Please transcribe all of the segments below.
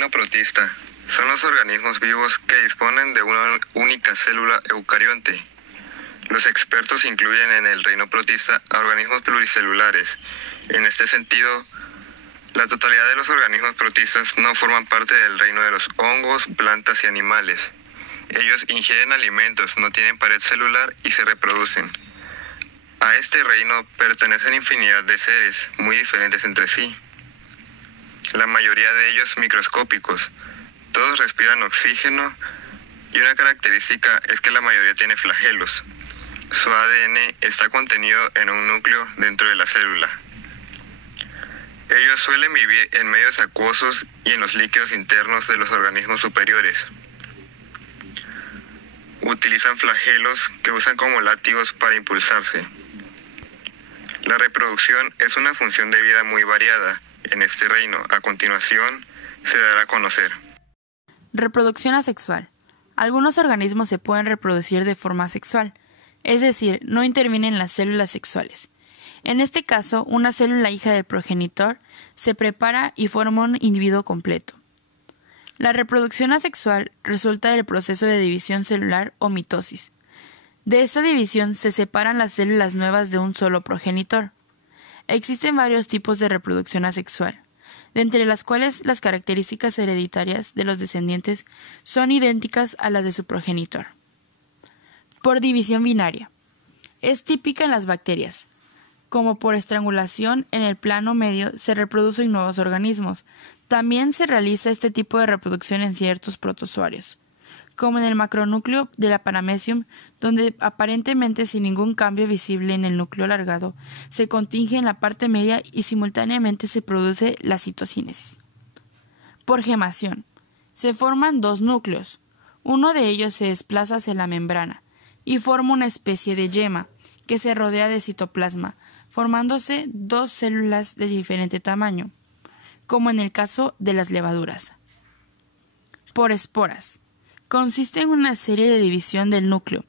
reino protista son los organismos vivos que disponen de una única célula eucarionte. Los expertos incluyen en el reino protista a organismos pluricelulares. En este sentido, la totalidad de los organismos protistas no forman parte del reino de los hongos, plantas y animales. Ellos ingieren alimentos, no tienen pared celular y se reproducen. A este reino pertenecen infinidad de seres, muy diferentes entre sí. La mayoría de ellos microscópicos. Todos respiran oxígeno y una característica es que la mayoría tiene flagelos. Su ADN está contenido en un núcleo dentro de la célula. Ellos suelen vivir en medios acuosos y en los líquidos internos de los organismos superiores. Utilizan flagelos que usan como látigos para impulsarse. La reproducción es una función de vida muy variada en este reino. A continuación, se dará a conocer. Reproducción asexual. Algunos organismos se pueden reproducir de forma asexual, es decir, no intervienen las células sexuales. En este caso, una célula hija del progenitor se prepara y forma un individuo completo. La reproducción asexual resulta del proceso de división celular o mitosis. De esta división se separan las células nuevas de un solo progenitor. Existen varios tipos de reproducción asexual, de entre las cuales las características hereditarias de los descendientes son idénticas a las de su progenitor. Por división binaria. Es típica en las bacterias. Como por estrangulación en el plano medio se reproducen nuevos organismos. También se realiza este tipo de reproducción en ciertos protozoarios, como en el macronúcleo de la Paramecium, donde aparentemente sin ningún cambio visible en el núcleo alargado, se continge en la parte media y simultáneamente se produce la citocínesis. Por gemación. Se forman dos núcleos. Uno de ellos se desplaza hacia la membrana y forma una especie de yema que se rodea de citoplasma, formándose dos células de diferente tamaño, como en el caso de las levaduras. Por esporas. Consiste en una serie de división del núcleo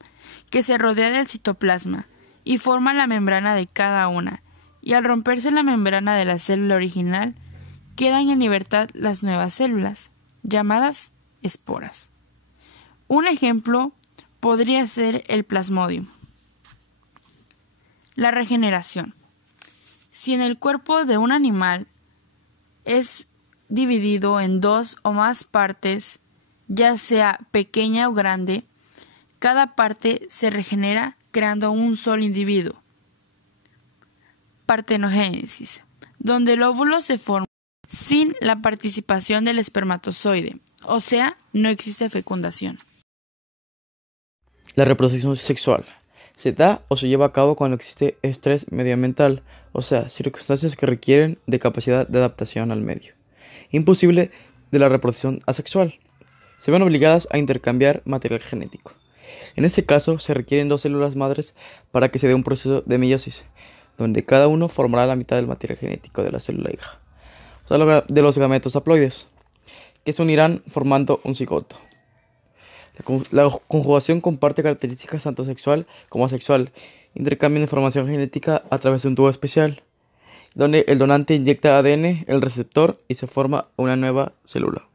que se rodea del citoplasma y forma la membrana de cada una, y al romperse la membrana de la célula original, quedan en libertad las nuevas células, llamadas esporas. Un ejemplo podría ser el plasmodium. La regeneración. Si en el cuerpo de un animal es dividido en dos o más partes, ya sea pequeña o grande, cada parte se regenera creando un solo individuo. Partenogénesis, donde el óvulo se forma sin la participación del espermatozoide, o sea, no existe fecundación. La reproducción sexual se da o se lleva a cabo cuando existe estrés medioambiental, o sea, circunstancias que requieren de capacidad de adaptación al medio. Imposible de la reproducción asexual. Se ven obligadas a intercambiar material genético. En este caso, se requieren dos células madres para que se dé un proceso de meiosis, donde cada uno formará la mitad del material genético de la célula hija, o sea, de los gametos haploides, que se unirán formando un cigoto. La conjugación comparte características tanto sexual como asexual. Intercambian información genética a través de un tubo especial, donde el donante inyecta ADN, el receptor, y se forma una nueva célula.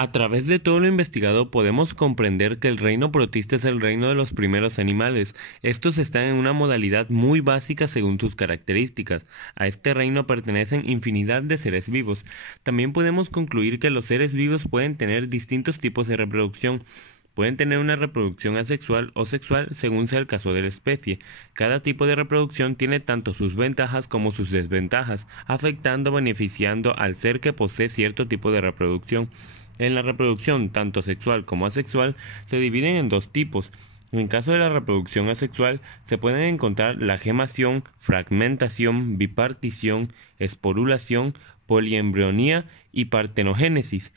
A través de todo lo investigado podemos comprender que el reino protista es el reino de los primeros animales. Estos están en una modalidad muy básica según sus características. A este reino pertenecen infinidad de seres vivos. También podemos concluir que los seres vivos pueden tener distintos tipos de reproducción. Pueden tener una reproducción asexual o sexual según sea el caso de la especie. Cada tipo de reproducción tiene tanto sus ventajas como sus desventajas, afectando o beneficiando al ser que posee cierto tipo de reproducción. En la reproducción, tanto sexual como asexual, se dividen en dos tipos. En el caso de la reproducción asexual, se pueden encontrar la gemación, fragmentación, bipartición, esporulación, poliembrionía y partenogénesis.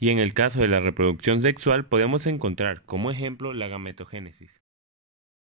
Y en el caso de la reproducción sexual, podemos encontrar como ejemplo la gametogénesis.